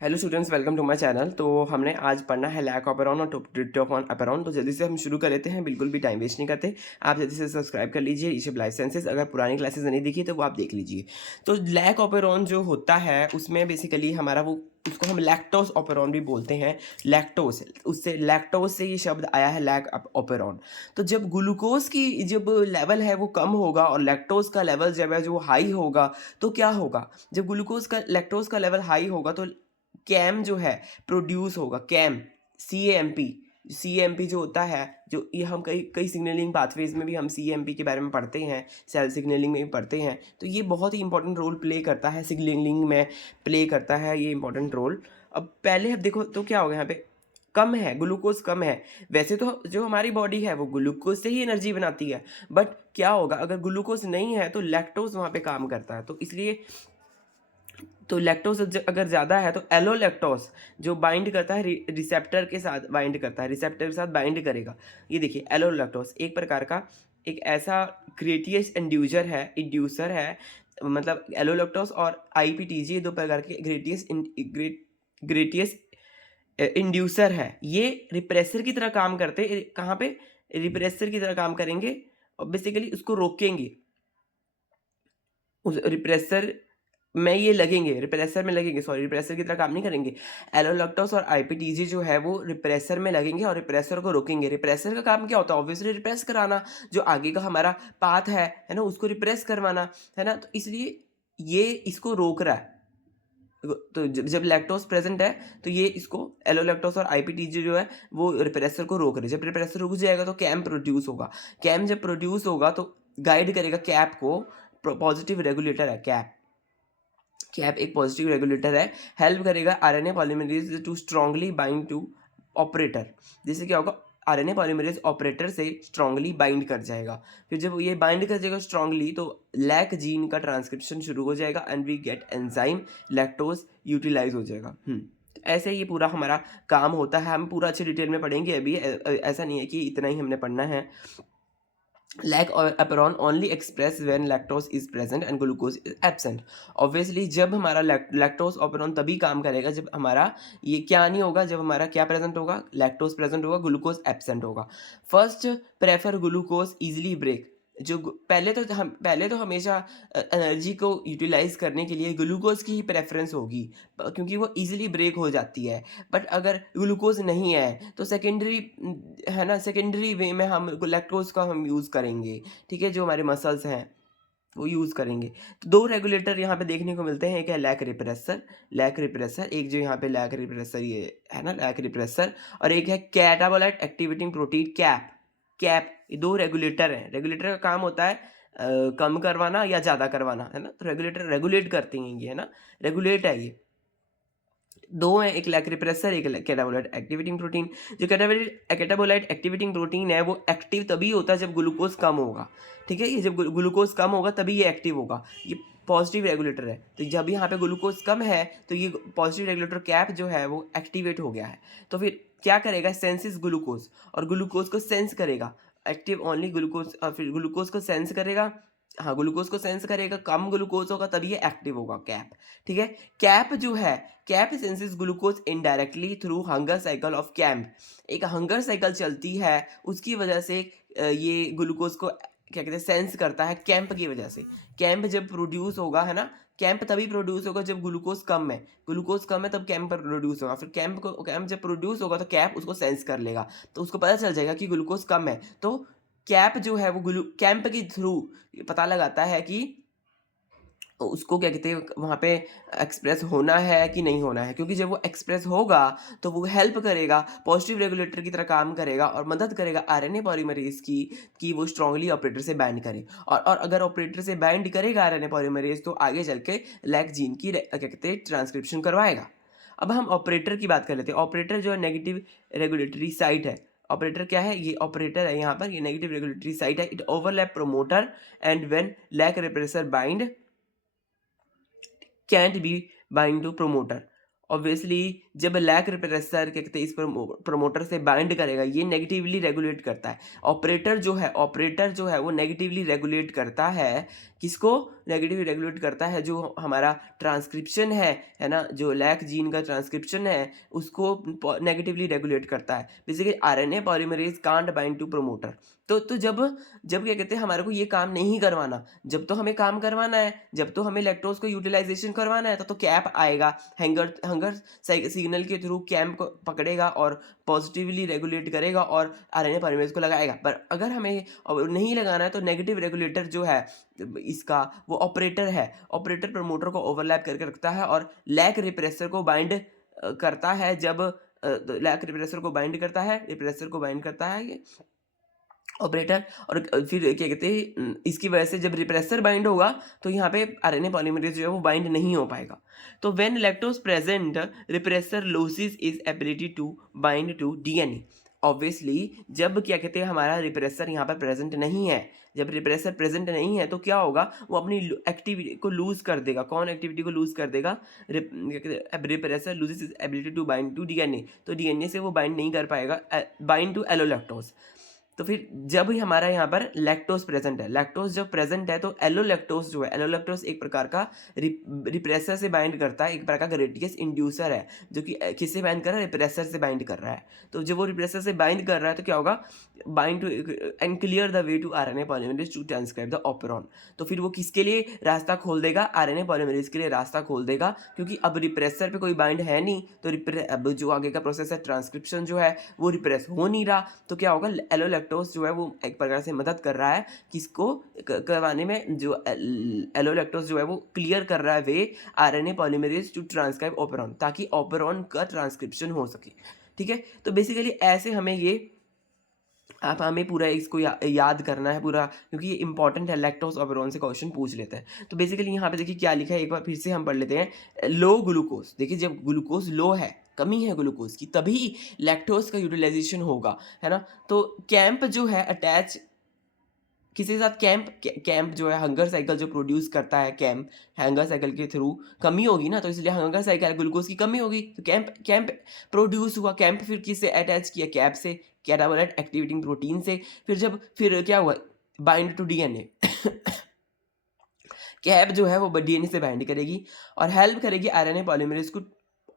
Hello students, welcome to my channel. तो हमने आज पढ़ना है लैक ऑपेरॉन और ट्रिप्टोफान अपेरॉन। तो जल्दी से हम शुरू कर लेते हैं, बिल्कुल भी टाइम वेस्ट नहीं करते। आप जल्दी से सब्सक्राइब कर लीजिए ईशिप लाइफ साइंसेज। अगर पुरानी क्लासेस नहीं दिखी तो वो आप देख लीजिए। तो लैक ऑपेरॉन जो होता है उसमें बेसिकली हमारा वो उसको हम लैक्टोस ऑपेरॉन भी बोलते हैं। लैक्टोस, उससे लैक्टोस से ये शब्द आया है, लैक ऑपेरॉन। तो जब ग्लूकोज की जब लेवल है वो कम होगा और लैक्टोज का लेवल जब है जो हाई होगा, तो क्या होगा? जब ग्लूकोज का लैक्टोज का लेवल हाई होगा तो कैम जो है प्रोड्यूस होगा। CAMP, C A M P जो होता है, जो ये हम कई कई सिग्नलिंग पाथवेज में भी हम सी ए एम पी के बारे में पढ़ते हैं, सेल सिग्नलिंग में भी पढ़ते हैं। तो ये बहुत ही इंपॉर्टेंट रोल प्ले करता है, सिग्नलिंग में प्ले करता है ये इंपॉर्टेंट रोल। अब पहले अब देखो तो क्या होगा, यहाँ पे कम है, ग्लूकोज कम है। वैसे तो जो हमारी बॉडी है वो ग्लूकोज से ही एनर्जी बनाती है, बट क्या होगा अगर ग्लूकोज नहीं है तो लैक्टोज वहाँ पे काम करता है। तो इसलिए तो लैक्टोज अगर ज़्यादा है तो एलोलैक्टोज जो बाइंड करता है रिसेप्टर के साथ बाइंड करता है, रिसेप्टर के साथ बाइंड करेगा। ये देखिए, एलोलैक्टोज एक प्रकार का एक ऐसा ग्रेटियस इंड्यूसर है। मतलब एलोलैक्टोज और आईपीटीजी दो प्रकार के ग्रेटियस इंड्यूसर है। ये रिप्रेसर की तरह काम करते हैं। कहाँ पे? रिप्रेसर की तरह काम करेंगे और बेसिकली उसको रोकेंगे। उस रिप्रेसर में ये लगेंगे, रिप्रेसर में लगेंगे, सॉरी, रिप्रेसर की तरह काम नहीं करेंगे। एलोलैक्टोस और आईपीटीजी जो है वो रिप्रेसर में लगेंगे और रिप्रेसर को रोकेंगे। रिप्रेसर का काम क्या होता है? ऑब्वियसली रिप्रेस कराना, जो आगे का हमारा पाथ है ना, उसको रिप्रेस करवाना, है ना। तो इसलिए ये इसको रोक रहा है। तो जब लैक्टोज प्रेजेंट है तो ये इसको एलोलैक्टोस और आईपीटीजी जो है वो रिप्रेसर को रोक रहे हैं। जब रिप्रेसर रुक जाएगा तो कैम प्रोड्यूस होगा। कैम जब प्रोड्यूस होगा तो गाइड करेगा कैप को। पॉजिटिव रेगुलेटर है कैप। कैप एक पॉजिटिव रेगुलेटर है, हेल्प करेगा RNA polymerase to strongly bind to operator. जिससे क्या होगा, आरएनए पॉलीमरेज ऑपरेटर से स्ट्रांगली बाइंड कर जाएगा। फिर जब ये बाइंड कर जाएगा स्ट्रांगली तो लैक जीन का ट्रांसक्रिप्शन शुरू हो जाएगा and we get enzyme lactose utilize हो जाएगा। ऐसे ये पूरा हमारा काम होता है। हम पूरा अच्छे डिटेल में पढ़ेंगे अभी, ऐसा नहीं है कि इतना ही हमने पढ़ना है। Lac operon only express when lactose is present and glucose is absent. Obviously जब हमारा लैक्टोज ऑपेरॉन तभी काम करेगा जब हमारा ये क्या नहीं होगा, जब हमारा क्या प्रेजेंट होगा, लैक्टोज प्रेजेंट होगा, ग्लूकोज एब्सेंट होगा। First, prefer glucose easily break. पहले तो हमेशा एनर्जी को यूटिलाइज करने के लिए ग्लूकोज की ही प्रेफरेंस होगी, क्योंकि वो इजीली ब्रेक हो जाती है। बट अगर ग्लूकोज नहीं है तो सेकेंडरी, है ना, सेकेंडरी वे में हम लैक्टोज का हम यूज़ करेंगे। ठीक है, जो हमारे मसल्स हैं वो यूज़ करेंगे। तो दो रेगुलेटर यहाँ पे देखने को मिलते हैं, एक है लैक रिप्रेसर, एक जो यहाँ पे लैक रिप्रेसर ये है ना, लैक रिप्रेसर, और एक है कैटाबोलाइट एक्टिवेटिंग प्रोटीन कैप। ये दो रेगुलेटर हैं। रेगुलेटर का काम होता है कम करवाना या ज़्यादा करवाना, है ना। तो रेगुलेटर रेगुलेट करते हैं ये, है ना, रेगुलेट है ये। दो हैं, एक लैक रिप्रेसर, एक कैटाबोलाइट एक्टिवेटिंग प्रोटीन। जो कैटाबोलाइट एक्टिवेटिंग प्रोटीन है वो एक्टिव तभी होता है जब ग्लूकोज कम होगा। ठीक है, ये जब ग्लूकोज कम होगा तभी ये एक्टिव होगा। ये पॉजिटिव रेगुलेटर है। तो जब यहाँ पे ग्लूकोज कम है तो ये पॉजिटिव रेगुलेटर कैप जो है वो एक्टिवेट हो गया है। तो फिर क्या करेगा, सेंसिस ग्लूकोज, और ग्लूकोज को सेंस करेगा। एक्टिव ओनली ग्लूकोज, और फिर ग्लूकोज को सेंस करेगा। हाँ, ग्लूकोज को सेंस करेगा, कम ग्लूकोज होगा तभी ये एक्टिव होगा कैप। ठीक है, कैप जो है, cap senses glucose indirectly through hunger cycle of camp. एक हंगर साइकिल चलती है, उसकी वजह से ये ग्लूकोज को क्या कहते हैं, सेंस करता है कैंप की वजह से। कैंप जब प्रोड्यूस होगा, है ना, कैंप तभी प्रोड्यूस होगा जब ग्लूकोज कम है। ग्लूकोज कम है तब कैंप प्रोड्यूस होगा। फिर कैंप जब प्रोड्यूस होगा तो कैप उसको सेंस कर लेगा, तो उसको पता चल जाएगा कि ग्लूकोज कम है। तो कैप जो है वो कैंप के थ्रू पता लगाता है कि उसको क्या कहते हैं, वहाँ पे एक्सप्रेस होना है कि नहीं होना है। क्योंकि जब वो एक्सप्रेस होगा तो वो हेल्प करेगा, पॉजिटिव रेगुलेटर की तरह काम करेगा और मदद करेगा आरएनए पॉलीमरेज की कि वो स्ट्रांगली ऑपरेटर से बाइंड करे। और अगर ऑपरेटर से बाइंड करेगा आरएनए पॉलीमरेज तो आगे चल के लैक जीन की क्या कहते हैं, ट्रांसक्रिप्शन करवाएगा। अब हम ऑपरेटर की बात कर लेते हैं। ऑपरेटर जो है नेगेटिव रेगुलेटरी साइट है। ऑपरेटर क्या है? ये ऑपरेटर है यहाँ पर, ये नेगेटिव रेगुलेटरी साइट है। It overlap promoter and when lac repressor bind can't be bind to promoter. Obviously जब लैक रिप्रेसर क्या कहते हैं इस प्रोमोटर से बाइंड करेगा, ये नेगेटिवली रेगुलेट करता है। ऑपरेटर जो है वो नेगेटिवली रेगुलेट करता है किसको? नेगेटिव रेगुलेट करता है जो हमारा ट्रांसक्रिप्शन है ना, जो लैक जीन का ट्रांसक्रिप्शन है उसको नेगेटिवली रेगुलेट करता है। Basically RNA polymerase can't bind to promoter. तो जब जब क्या कहते हैं हमारे को ये काम नहीं करवाना, जब तो हमें काम करवाना है, जब तो हमें लैक्टोज को यूटिलाइजेशन करवाना है तो कैप आएगा, हंगर हंगर सिग्नल के थ्रू कैम्प को पकड़ेगा और पॉजिटिवली रेगुलेट करेगा और आरएनए पॉलीमरेज को लगाएगा। पर अगर हमें नहीं लगाना है तो नेगेटिव रेगुलेटर जो है इसका वो ऑपरेटर है, ऑपरेटर प्रमोटर को ओवरलैप करके रखता है और लैक रिप्रेसर को बाइंड करता है। जब लैक रिप्रेसर को बाइंड करता है, रिप्रेसर को बाइंड करता है ये ऑपरेटर, और फिर क्या कहते हैं इसकी वजह से जब रिप्रेसर बाइंड होगा तो यहाँ पे आरएनए पॉलीमरेज जो है वो बाइंड नहीं हो पाएगा। तो when lactose present, repressor loses is ability to bind to DNA. Obviously जब क्या कहते हैं हमारा रिप्रेसर यहाँ पर प्रेजेंट नहीं है, जब रिप्रेसर प्रेजेंट नहीं है तो क्या होगा, वो अपनी एक्टिविटी को लूज कर देगा। कौन एक्टिविटी को लूज कर देगा? Repressor loses is ability to bind to DNA, तो डीएनए से वो बाइंड नहीं कर पाएगा, बाइंड टू एलोलैक्टोज। तो फिर जब ही हमारा यहाँ पर लैक्टोज प्रेजेंट है, लैक्टोज जब प्रेजेंट है तो एलोलैक्टोज जो है, एलोलैक्टोज एक प्रकार का रिप्रेसर से बाइंड करता है, एक प्रकार का रेडियस इंड्यूसर है जो कि किससे बाइंड कर रहा है? रिप्रेसर से बाइंड कर रहा है। तो जब वो रिप्रेसर से बाइंड कर रहा है तो क्या होगा? Bind to and clear the way to RNA polymerase to transcribe the operon. तो फिर वो किसके लिए रास्ता खोल देगा? आरएनए पॉलीमरेज के लिए रास्ता खोल देगा, क्योंकि अब रिप्रेसर पे कोई बाइंड है नहीं, तो अब जो आगे का प्रोसेस है ट्रांसक्रिप्शन जो है वो रिप्रेस हो नहीं रहा। तो क्या होगा? एलोलैक्टोज जो है वो एक प्रकार से मदद कर रहा है किसको करवाने में, जो एलोलैक्टोज जो है वो क्लियर कर रहा है way RNA polymerase to transcribe operon, ताकि ऑपेरॉन का ट्रांसक्रिप्शन हो सके। ठीक है, तो बेसिकली ऐसे हमें ये आप हमें पूरा इसको याद करना है पूरा, क्योंकि ये इंपॉर्टेंट है, लैक्टोज ऑपेरॉन से क्वेश्चन पूछ लेते हैं। तो बेसिकली यहाँ पे देखिए क्या लिखा है, एक बार फिर से हम पढ़ लेते हैं। लो ग्लूकोज, देखिए जब ग्लूकोज लो है, कमी है ग्लूकोज की, तभी लैक्टोज का यूटिलाइजेशन होगा, है ना। तो कैंप जो है अटैच किसी के साथ, कैंप जो है हंगर साइकिल जो प्रोड्यूस करता है, कैंप हंगर साइकिल के थ्रू कमी होगी ना, तो इसलिए हंगर साइकिल ग्लूकोज की कमी होगी, तो कैंप प्रोड्यूस हुआ। कैंप फिर किससे अटैच किया? कैप से, कैटाबोलाइट एक्टिवेटिंग प्रोटीन से। फिर क्या हुआ? Bind to DNA. कैप जो है वो डीएनए से बाइंड करेगी और हेल्प करेगी आरएनए पॉलीमरेज को।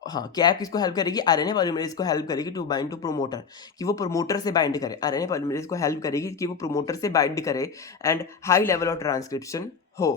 हाँ, कैप किसको हेल्प करेगी? आरएनए पॉलीमरेज को हेल्प करेगी टू बाइंड टू प्रोमोटर, कि वो प्रोमोटर से बाइंड करे। आरएनए पॉलीमरेज को हेल्प करेगी कि वो प्रोमोटर से बाइंड करे and high level of transcription हो,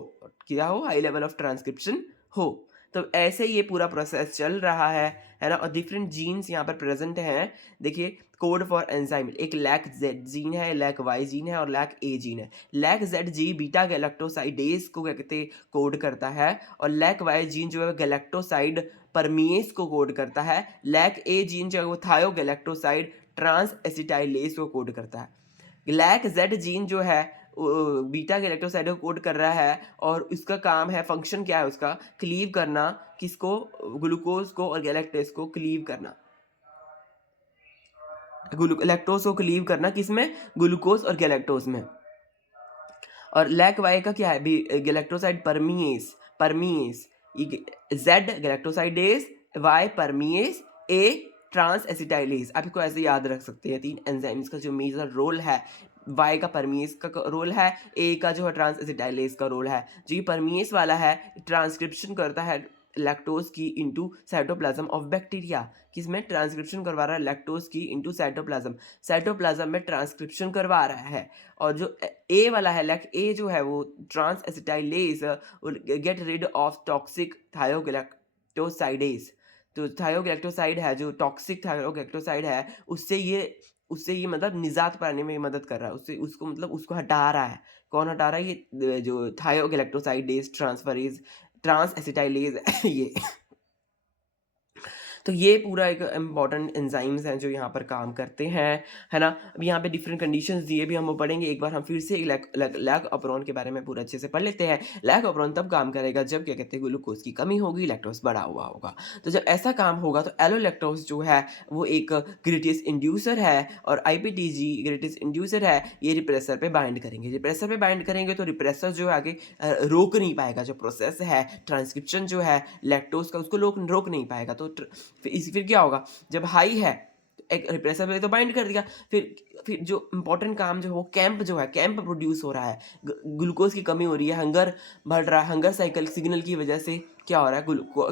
क्या हो? हाई लेवल ऑफ ट्रांसक्रिप्शन हो। तो ऐसे ये पूरा प्रोसेस चल रहा है ना। और डिफरेंट जीन्स यहाँ पर प्रेजेंट हैं। देखिए कोड फॉर एंजाइम, एक लैक जेड जीन है, लैक वाई जीन है और लैक ए जीन है। लैक जेड जी बीटा गैलेक्टोसाइडेज को क्या कहते हैं कोड करता है, और लैक वाई जीन जो है गैलेक्टोसाइड परमीएस को कोड करता है। लैक ए जीन जो है वो थायोगैलेक्टोसाइड ट्रांस एसिटाइलेज को कोड करता है। लैक जेड जीन जो है बीटा गैलेक्टोसाइड को कोड कर रहा है, और इसका काम है, फंक्शन क्या है उसका? क्लीव करना, किसको? ग्लूकोज को और गैलेक्टेस को क्लीव करना, लैक्टोज को क्लीव करना किसमें? ग्लूकोज और गैलेक्टोज में। और लैक वाई का क्या है? गैलेक्टोसाइड परमीएस, परमीएस जेड गैलेक्टोसाइडेज, वाई परमीएस, ए ट्रांस एसिटाइलेज। आप इसको ऐसे याद रख सकते हैं, तीन एंजाइम्स का जो मेजर रोल है, वाई का परमीएस का रोल है, ए का जो है ट्रांस एसिटाइलेज का रोल है। जो ये परमीएस वाला है ट्रांसक्रिप्शन करता है लैक्टोज की इनटू साइटोप्लाज्म ऑफ बैक्टीरिया। किसमें ट्रांसक्रिप्शन करवा रहा है? लैक्टोज की इनटू साइटोप्लाज्म, साइटोप्लाज्म में ट्रांसक्रिप्शन करवा रहा है। और जो ए वाला है, लैक ए जो है वो transacetylase get rid of toxic thiogalactosidase. तो थायोगैलेक्टोसाइड है जो टॉक्सिक थायोगैलेक्टोसाइड है, उससे ये मतलब निजात पाने में मदद कर रहा है, उससे उसको मतलब उसको हटा रहा है। कौन हटा रहा है? ये जो थायोगैलेक्टोसाइडेज ट्रांसफरेज ट्रांस एसिटाइलेज ये। तो ये पूरा एक इम्पॉर्टेंट एंजाइम्स हैं जो यहाँ पर काम करते हैं, है ना। अब यहाँ पे डिफरेंट कंडीशंस दिए भी हम वो पढ़ेंगे। एक बार हम फिर से लैक ऑपेरॉन के बारे में पूरा अच्छे से पढ़ लेते हैं। लैक ऑपेरॉन तब काम करेगा जब क्या कहते हैं ग्लूकोज की कमी होगी, लैक्टोज बढ़ा हुआ होगा। तो जब ऐसा काम होगा तो एलोलैक्टोज जो है वो एक ग्रेटिस इंड्यूसर है, और आईपीटीजी ग्रेटिस इंड्यूसर है, ये रिप्रेसर पे बाइंड करेंगे। रिप्रेसर पे बाइंड करेंगे तो रिप्रेसर जो है आगे रोक नहीं पाएगा, जो प्रोसेस है ट्रांसक्रिप्शन जो है लैक्टोज का उसको रोक नहीं पाएगा। तो फिर क्या होगा? जब हाई है, एक रिप्रेसर पे तो बाइंड कर दिया, फिर फिर जो इम्पोर्टेंट काम जो है वो कैंप जो है, कैंप प्रोड्यूस हो रहा है, ग्लूकोज की कमी हो रही है, हंगर बढ़ रहा है, हंगर साइकिल सिग्नल की वजह से क्या हो रहा है,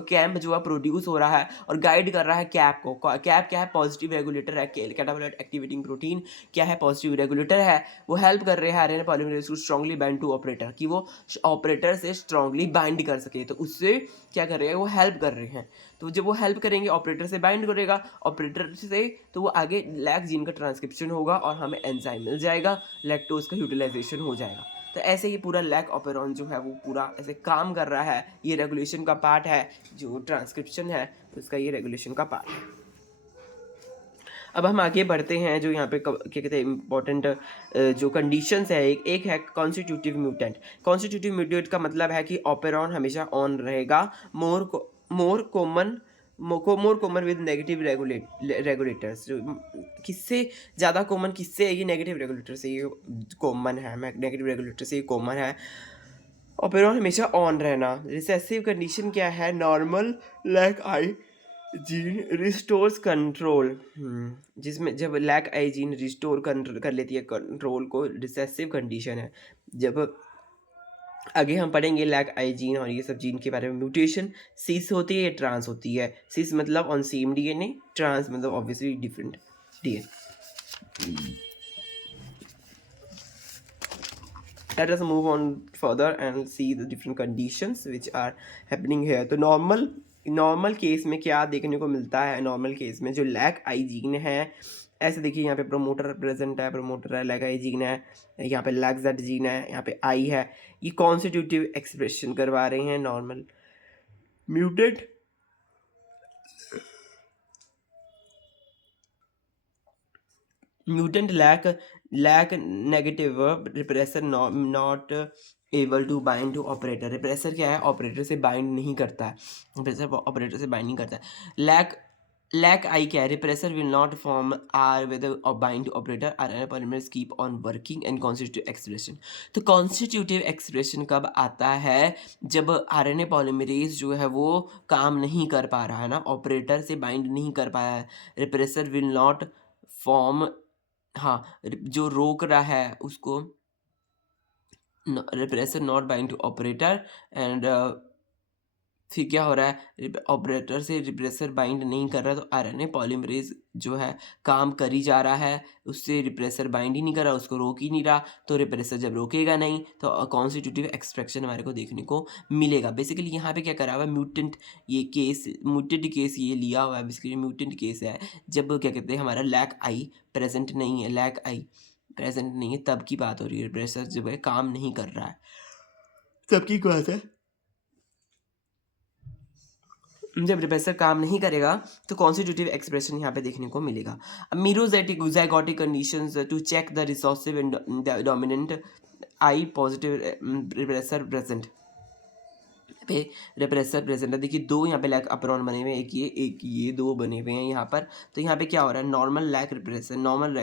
कैंप जो है प्रोड्यूस हो रहा है और गाइड कर रहा है कैप को। कैप क्या है, पॉजिटिव रेगुलेटर है, कैटाबोलाइट एक्टिवेटिंग प्रोटीन क्या है, पॉजिटिव रेगुलेटर है। वो हेल्प कर रहे हैं RNA polymerase to strongly bind to operator, कि वो ऑपरेटर से स्ट्रांगली बाइंड कर सके, तो उससे क्या कर रहे हैं, वो हेल्प कर रहे हैं। तो जब वो हेल्प करेंगे, ऑपरेटर से बाइंड करेगा, ऑपरेटर से तो वो आगे लैक जीन का ट्रांसक्रिप्शन होगा और हमें एंजाइम मिल जाएगा, लैक्टोज का यूटिलाइजेशन हो जाएगा। तो ऐसे ही पूरा लैक ऑपेरॉन जो है वो पूरा ऐसे काम कर रहा है। ये रेगुलेशन का पार्ट है, जो ट्रांसक्रिप्शन है उसका ये रेगुलेशन का पार्ट है। अब हम आगे बढ़ते हैं, जो यहाँ पे क्या कहते हैं इम्पोर्टेंट जो कंडीशंस है, एक है कॉन्स्टिट्यूटिव म्यूटेंट। कॉन्स्टिट्यूटिव म्यूटेंट का मतलब है कि ऑपेरॉन हमेशा ऑन रहेगा, more common with negative regulators. जो किससे ज़्यादा कॉमन किससे है, ये नेगेटिव रेगुलेटर से ये कॉमन है, नेगेटिव रेगुलेटर से ये कॉमन है ऑपेरॉन हमेशा ऑन रहना। रिसेसिव कंडीशन क्या है, normal lac I gene restores control, जिसमें जब लैक आई जीन रिस्टोर कर लेती है कंट्रोल को, रिसेसिव कंडीशन है। जब आगे हम पढ़ेंगे लैक आई जीन और ये सब जीन के बारे में, म्यूटेशन सिस होती है या ट्रांस होती है। सिस मतलब ऑन सेम डीएनए, ट्रांस मतलब obviously different DNA. Let us move on further and see the different conditions which are happening here. तो नॉर्मल केस में क्या देखने को मिलता है, नॉर्मल केस में जो लैक आई जीन है, ऐसे देखिए यहाँ पे प्रोमोटर प्रेजेंट है, प्रोमोटर है, लैक आई जीन है, यहाँ पे लैक जेड जीन है, यहाँ पे आई है, ये कॉन्स्टिट्यूटिव एक्सप्रेशन करवा रहे हैं normal. Mutant lac negative repressor not able to bind to operator. Repressor क्या है, ऑपरेटर से बाइंड नहीं करता है, रिप्रेसर ऑपरेटर से बाइंड नहीं करता है। लैक आई क्या है, repressor will not form are with bind to operator, RNA polymerase keep on working and constitutive expression. तो कॉन्स्टिट्यूटिव एक्सप्रेशन कब आता है, जब आरएनए पॉलीमरेज जो है वो काम नहीं कर पा रहा है ना, ऑपरेटर से बाइंड नहीं कर पाया है, रिप्रेसर विल नॉट फॉर्म, हाँ, जो रोक रहा है उसको, repressor not bind to operator and फिर क्या हो रहा है, ऑपरेटर से रिप्रेसर बाइंड नहीं कर रहा, तो आरएनए पॉलीमरेज जो है काम कर ही जा रहा है, उससे रिप्रेसर बाइंड ही नहीं कर रहा, उसको रोक ही नहीं रहा। तो रिप्रेसर जब रोकेगा नहीं तो कॉन्स्टिट्यूटिव एक्सट्रैक्शन हमारे को देखने को मिलेगा। बेसिकली यहाँ पे क्या करा हुआ है, म्यूटेंट केस ये लिया हुआ है, बेसिकली म्यूटेंट केस है जब क्या कहते हैं हमारा लैक आई प्रेजेंट नहीं है, लैक आई प्रेजेंट नहीं है, तब की बात हो रही है, रिप्रेसर जो है काम नहीं कर रहा है, तब की बात है। जब रिप्रेसर काम नहीं करेगा तो कॉन्स्टिट्यूटिव एक्सप्रेशन यहाँ पे देखने को मिलेगा। अब merozygotic zygotic conditions to check the recessive and dominant I positive repressor present पे, रिप्रेसर प्रेजेंट है। देखिए दो यहाँ पे लैक अपेरॉन बने हुए हैं, एक ये दो बने हुए हैं यहाँ पर। तो यहाँ पे क्या हो रहा है, नॉर्मल लैक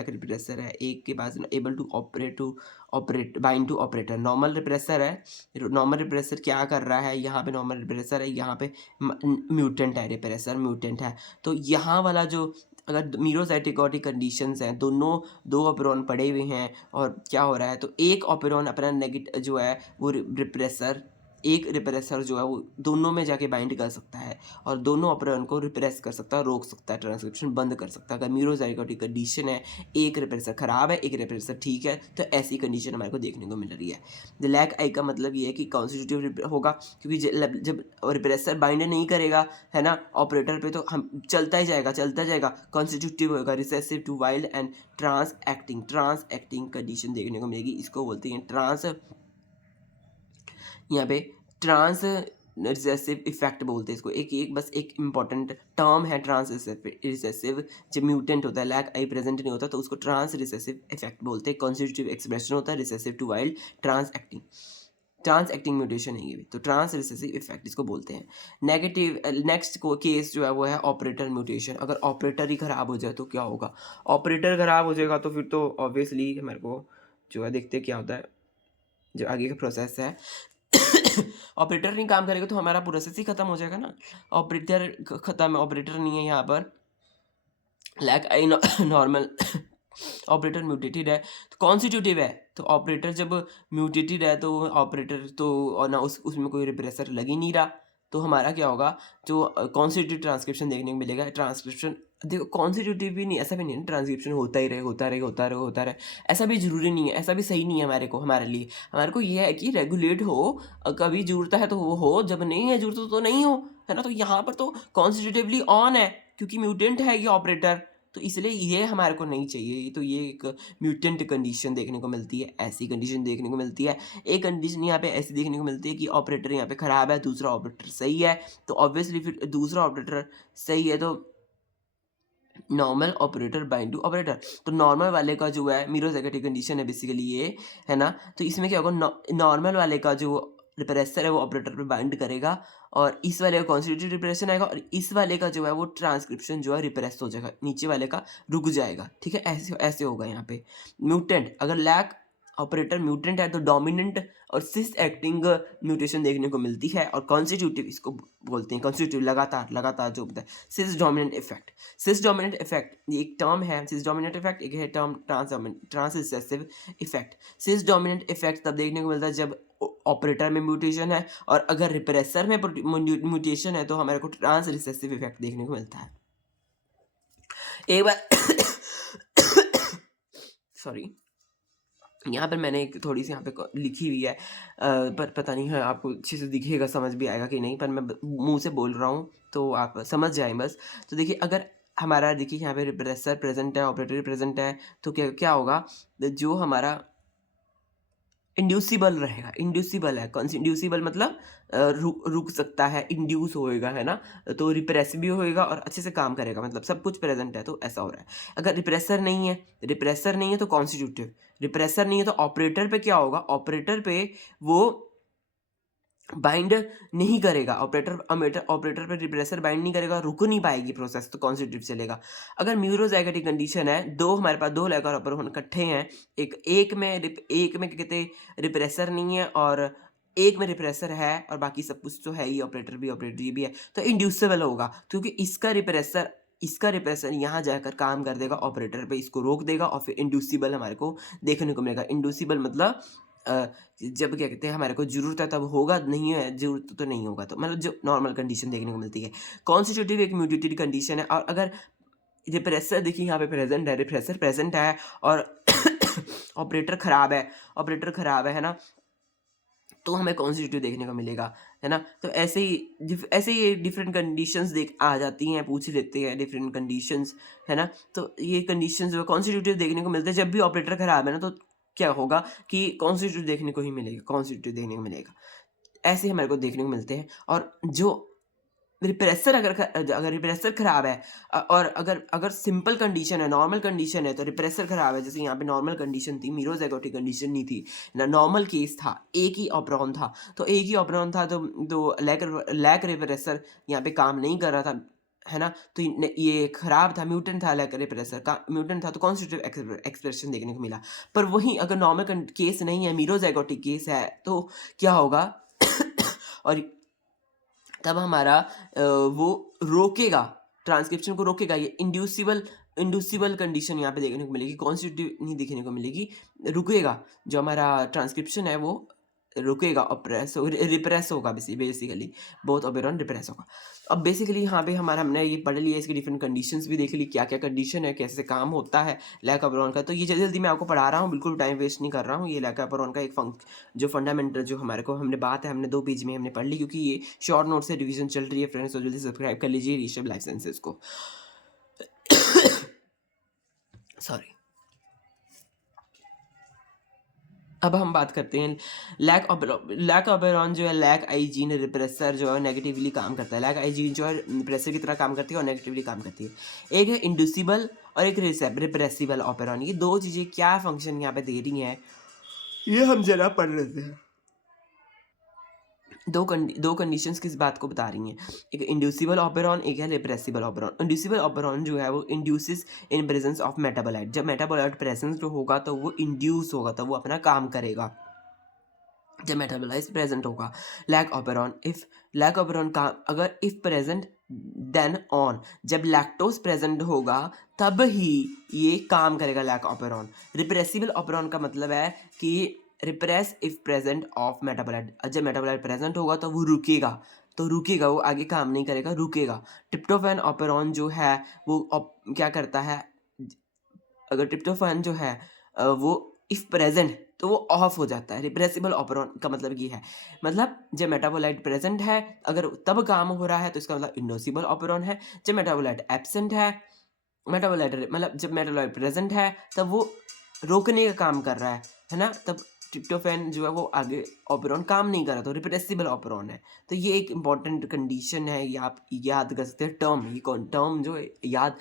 रिप्रेसर है, एक के पास able to operate bind to operator, normal repressor है। नॉर्मल रिप्रेसर क्या कर रहा है, यहाँ पे नॉर्मल रिप्रेसर है, यहाँ पे म्यूटेंट है, रिप्रेसर म्यूटेंट है। तो यहाँ वाला जो अगर मीरोजाइगोटिक कंडीशंस हैं, दो ऑपेरॉन पड़े हुए हैं और क्या हो रहा है, तो एक ऑपेरॉन अपना नेगेटिव जो है वो रिप्रेसर, एक रिप्रेसर जो है वो दोनों में जाके बाइंड कर सकता है और दोनों ऑपरेशन को रिप्रेस कर सकता है, रोक सकता है, ट्रांसक्रिप्शन बंद कर सकता है। अगर मीरोजाइगोटिक कंडीशन है, एक रिप्रेसर खराब है, एक रिप्रेसर ठीक है, तो ऐसी कंडीशन हमारे को देखने को मिल रही है। द लैक आई का मतलब ये है कि कॉन्स्टिट्यूटिव होगा, क्योंकि जब रिप्रेसर बाइंड नहीं करेगा है ना ऑपरेटर पे, तो हम चलता जाएगा, कॉन्स्टिट्यूटिव होगा, recessive to wild and trans acting condition देखने को मिलेगी। इसको बोलते हैं ट्रांस, यहाँ पे ट्रांस रिसेसिव इफेक्ट बोलते हैं इसको। बस एक इंपॉर्टेंट टर्म है ट्रांस रिसेसिव। जब म्यूटेंट होता है, लैक आई प्रेजेंट नहीं होता, तो उसको ट्रांस रिसेसिव इफेक्ट बोलते हैं। कॉन्स्टिट्यूटिव एक्सप्रेशन होता है recessive to wild, trans acting mutation है ये भी, तो ट्रांस रिसेसिव इफेक्ट इसको बोलते हैं। नेक्स्ट केस जो है वो है ऑपरेटर म्यूटेशन। अगर ऑपरेटर ही खराब हो जाए तो क्या होगा, ऑपरेटर खराब हो जाएगा तो फिर तो ऑब्वियसली हमारे को जो है देखते क्या होता है, जो आगे का प्रोसेस है ऑपरेटर नहीं काम करेगा तो हमारा प्रोसेस ही खत्म हो जाएगा ना। ऑपरेटर खत्म है, ऑपरेटर नहीं है यहाँ पर, लैक आई नॉर्मल ऑपरेटर म्यूटेटेड है तो कॉन्स्टिट्यूटिव है, तो ऑपरेटर जब म्यूटेटेड है तो ऑपरेटर तो और ना उसमें कोई रिप्रेसर लग ही नहीं रहा, तो हमारा क्या होगा, जो कॉन्स्टिट्यूटिव ट्रांसक्रिप्शन देखने को मिलेगा। ट्रांसक्रिप्शन देखो कॉन्स्टिट्यूटिव भी नहीं, ऐसा भी नहीं है ट्रांसक्रिप्शन होता ही रहे होता रहे होता रहे होता रहे, ऐसा भी जरूरी नहीं है, ऐसा भी सही नहीं है हमारे लिए। हमारे को ये है कि रेगुलेट हो, कभी जरूरत है तो वो हो, जब नहीं है जरूरत तो नहीं हो, है ना। तो यहाँ पर तो कॉन्स्टिट्यूटिवली ऑन है क्योंकि म्यूटेंट है ये ऑपरेटर, तो इसलिए ये हमारे को नहीं चाहिए। तो ये एक म्यूटेंट कंडीशन देखने को मिलती है, ऐसी कंडीशन देखने को मिलती है। एक कंडीशन यहाँ पे ऐसी देखने को मिलती है कि ऑपरेटर यहाँ पे ख़राब है, दूसरा ऑपरेटर सही है, तो ऑब्वियसली फिर दूसरा ऑपरेटर सही है तो normal operator bind to operator. तो नॉर्मल वाले का जो है मीरोजेगेटिव कंडीशन है बेसिकली ये, है ना। तो इसमें क्या होगा, नॉर्मल वाले का जो रिप्रेसर है वो ऑपरेटर पे बाइंड करेगा, और इस वाले का कॉन्स्टिट्यूटिव रिप्रेशन आएगा, और इस वाले का जो है वो ट्रांसक्रिप्शन जो है रिप्रेस हो जाएगा, नीचे वाले का रुक जाएगा, ठीक है। ऐसे ऐसे होगा यहाँ पे। म्यूटेंट, अगर लैक ऑपरेटर म्यूटेंट है तो डोमिनेंट और सिस एक्टिंग म्यूटेशन देखने को मिलती है, और कॉन्स्टिट्यूटिव इसको बोलते हैं, कॉन्स्टिट्यूटिव लगातार लगातार जो होता है। सिस डोमिनेंट इफेक्ट, सिस डोमिनेंट इफेक्ट ये एक टर्म है, सिस डोमिनेंट इफेक्ट एक है टर्म ट्रांस रिसेसिव इफेक्ट। सिस डोमिनेंट इफेक्ट तब देखने को मिलता है जब ऑपरेटर में म्यूटेशन है, और अगर रिप्रेसर में म्यूटेशन है तो हमारे को ट्रांस रिसेसिव इफेक्ट देखने को मिलता है। एक बार सॉरी, यहाँ पर मैंने एक थोड़ी सी यहाँ पे लिखी हुई है, पर पता नहीं है आपको अच्छे से दिखेगा, समझ भी आएगा कि नहीं, पर मैं मुंह से बोल रहा हूँ तो आप समझ जाएं बस। तो देखिए, अगर हमारा देखिए यहाँ पे रिप्रेसर प्रेजेंट है, ऑपरेटर प्रेजेंट है, तो क्या क्या होगा, जो हमारा इंड्यूसिबल रहेगा, इंड्यूसिबल है, कौन सी इंड्यूसिबल मतलब रुक सकता है, इंड्यूस होएगा, है ना। तो रिप्रेस भी होएगा और अच्छे से काम करेगा, मतलब सब कुछ प्रेजेंट है, तो ऐसा हो रहा है। अगर रिप्रेसर नहीं है, रिप्रेसर नहीं है तो कॉन्स्टिट्यूटिव, रिप्रेसर नहीं है तो ऑपरेटर पे क्या होगा, ऑपरेटर पे वो बाइंड नहीं करेगा, ऑपरेटर पे रिप्रेसर बाइंड नहीं करेगा, रुक नहीं पाएगी प्रोसेस, तो कॉन्स्टिट्यूटिव चलेगा। अगर म्यूरोजैगेटिक कंडीशन है, दो हमारे पास दो लेकर ऑपरेशन इकट्ठे हैं, एक में क्या कहते हैं रिप्रेसर नहीं है, और एक में रिप्रेसर है, और बाकी सब कुछ तो है ही, ऑपरेटर ये भी है, तो इंड्यूसिबल होगा, क्योंकि इसका रिप्रेसर यहाँ जाकर काम कर देगा ऑपरेटर पे, इसको रोक देगा, और फिर इंड्यूसिबल हमारे को देखने को मिलेगा। इंड्यूसिबल मतलब जब क्या कहते हैं हमारे को ज़रूरत है तब होगा, नहीं है ज़रूरत तो नहीं होगा, तो मतलब जो नॉर्मल कंडीशन देखने को मिलती है। कॉन्स्टिट्यूटिव एक म्यूटेटेड कंडीशन है, और अगर रिप्रेसर देखिए यहाँ पे प्रेजेंट है, रिप्रेसर प्रेजेंट है, और ऑपरेटर ख़राब है ना, तो हमें कॉन्स्टिट्यूटिव देखने को मिलेगा, है ना। तो ऐसे ही डिफरेंट कंडीशंस देख आ जाती हैं, पूछ लेते हैं डिफरेंट कंडीशंस, है ना। तो ये कंडीशंस जो कॉन्स्टिट्यूटिव देखने को मिलते हैं जब भी ऑपरेटर ख़राब है ना, तो क्या होगा कि कॉन्स्टिट्यूटिव देखने को ही मिलेगा, कॉन्स्टिट्यूटिव देखने को मिलेगा। ऐसे हमारे को देखने को मिलते हैं। और जो अगर रिप्रेसर खराब है, और अगर सिंपल कंडीशन है, नॉर्मल कंडीशन है, तो रिप्रेसर खराब है, जैसे यहाँ पे नॉर्मल कंडीशन थी, मीरोजैगोटिक कंडीशन नहीं थी ना, नॉर्मल केस था, एक ही ऑपरॉन था, तो लैक रिप्रेसर यहाँ पे काम नहीं कर रहा था, है ना। तो ये खराब था, म्यूटेंट था, लैक रिप्रेसर का म्यूटेंट था, तो कॉन्स्टिट्यूटिव एक्सप्रेशन देखने को मिला। पर वहीं अगर नॉर्मल केस नहीं है, मीरोजैगोटिक केस है, तो क्या होगा और तब हमारा वो रोकेगा, ट्रांसक्रिप्शन को रोकेगा, ये इंड्यूसिबल कंडीशन यहाँ पे देखने को मिलेगी, कॉन्स्टिट्यूटिव नहीं देखने को मिलेगी, रुकेगा, जो हमारा ट्रांसक्रिप्शन है वो रुकेगा, रिप्रेस होगा, बेसिकली बोथ ऑपरेरॉन रिप्रेस होगा। अब बेसिकली यहाँ पे हमने ये पढ़ लिया, इसकी डिफरेंट कंडीशंस भी देख ली, क्या क्या कंडीशन है, कैसे काम होता है लैक ऑपरेरॉन का। तो ये जल्दी जल्दी मैं आपको पढ़ा रहा हूँ, बिल्कुल टाइम वेस्ट नहीं कर रहा हूँ। ये लैक ऑपरेरॉन का एक जो फंडामेंटल जो हमारे को हमने 2 पेज में हमने पढ़ ली, क्योंकि ये शॉर्ट नोट से रिवीजन चल रही है फ्रेंड्स, तो जल्दी सब्सक्राइब कर लीजिए ऋषभ लाइफ साइंसेस को। सॉरी। अब हम बात करते हैं लैक ऑपरेरॉन जो है, लैक आई जीन रिप्रेसर जो है नेगेटिवली काम करता है, लैक आई जीन जो है रिप्रेसर की तरह काम करती है और नेगेटिवली काम करती है। एक है इंड्यूसिबल और एक रिप्रेसिबल ऑपरेरॉन, ये दो चीज़ें क्या फंक्शन यहाँ पे दे रही हैं, ये हम जरा पढ़ लेते हैं। दो कंडीशंस किस बात को बता रही हैं, एक इंड्यूसिबल ऑपरेरॉन, एक है रिप्रेसिबल ऑपरेरॉन। इंड्यूसिबल ऑपरेरॉन जो है वो induces in presence of metabolite, जब मेटाबोलाइट प्रेजेंस जो होगा तो वो इंड्यूस होगा, तो वो अपना काम करेगा जब मेटाबोलाइट प्रेजेंट होगा। लैक ऑपरेरॉन का अगर इफ प्रेजेंट देन ऑन, जब लैक्टोज प्रेजेंट होगा तब ही ये काम करेगा लैक ऑपेरॉन। रिप्रेसिबल ऑपेरॉन का मतलब है कि repress if present of metabolite, जब मेटाबोलाइट प्रेजेंट होगा तो वो रुकेगा, तो रुकेगा, वो आगे काम नहीं करेगा, रुकेगा। ट्रिप्टोफैन ऑपेरॉन जो है वो क्या करता है, अगर ट्रिप्टोफैन जो है वो इफ प्रेजेंट तो वो ऑफ हो जाता है। रिप्रेसिबल ऑपेरॉन का मतलब ये है, मतलब जब मेटाबोलाइट प्रेजेंट है अगर तब काम हो रहा है तो इसका मतलब इंडोसिबल ऑपेरॉन है। जब मेटाबोलाइट एब्सेंट है, मेटाबोलाइट मतलब जब मेटाबोलाइट प्रेजेंट है तब वो रोकने का काम कर रहा है ना, तब ट्रिप्टोफैन जो है वो आगे ऑपेरॉन काम नहीं कर रहा, तो रिप्रेसिबल ऑपेरॉन है। तो ये एक इंपॉर्टेंट कंडीशन है, ये आप याद कर सकते हैं टर्म, ये कौन टर्म जो है याद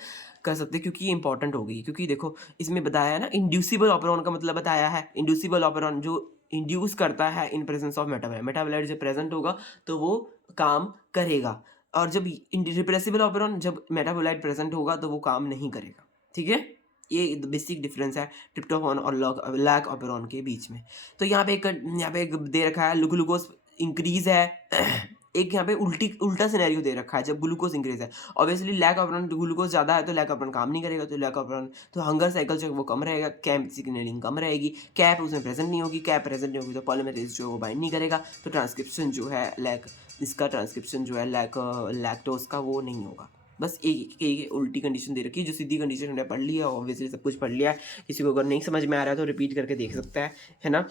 कर सकते हैं क्योंकि ये इंपॉर्टेंट हो गई, क्योंकि देखो इसमें बताया है ना इंड्यूसिबल ऑपेरॉन का मतलब बताया है, इंड्यूसिबल ऑपेरॉन जो इंड्यूस करता है in presence of metabolite, metabolite जब प्रेजेंट होगा तो वो काम करेगा, और जब रिप्रेसिबल ऑपेरॉन जब मेटाबोलाइट प्रेजेंट होगा तो वो काम नहीं करेगा। ठीक है, ये बेसिक डिफरेंस है ट्रिप्टोफैन और लैक ऑपेरॉन के बीच में। तो यहाँ पे एक दे रखा है ग्लूकोज इंक्रीज है एक यहाँ पे उल्टा सिनेरियो दे रखा है जब ग्लूकोज इंक्रीज है। ऑब्वियसली लैक ऑपेरॉन, ग्लूकोज ज़्यादा है तो लैक ऑपेरॉन काम नहीं करेगा, तो लैक ऑपेरॉन तो हंगर साइकिल जो है वो कम रहेगा, कैप सिग्नलिंग कम रहेगी, कैप उसमें प्रेजेंट नहीं होगी, कैप प्रेजेंट नहीं होगी तो पॉलीमरेज जो है वो बाइंड नहीं करेगा, तो ट्रांसक्रिप्शन जो है इसका ट्रांसक्रिप्शन जो है लैक्टोज का वो नहीं होगा। बस एक उल्टी कंडीशन दे रखी है, जो सीधी कंडीशन हमने पढ़ ली है, ऑब्वियसली सब कुछ पढ़ लिया है। किसी को अगर नहीं समझ में आ रहा है तो रिपीट करके देख सकता है ना,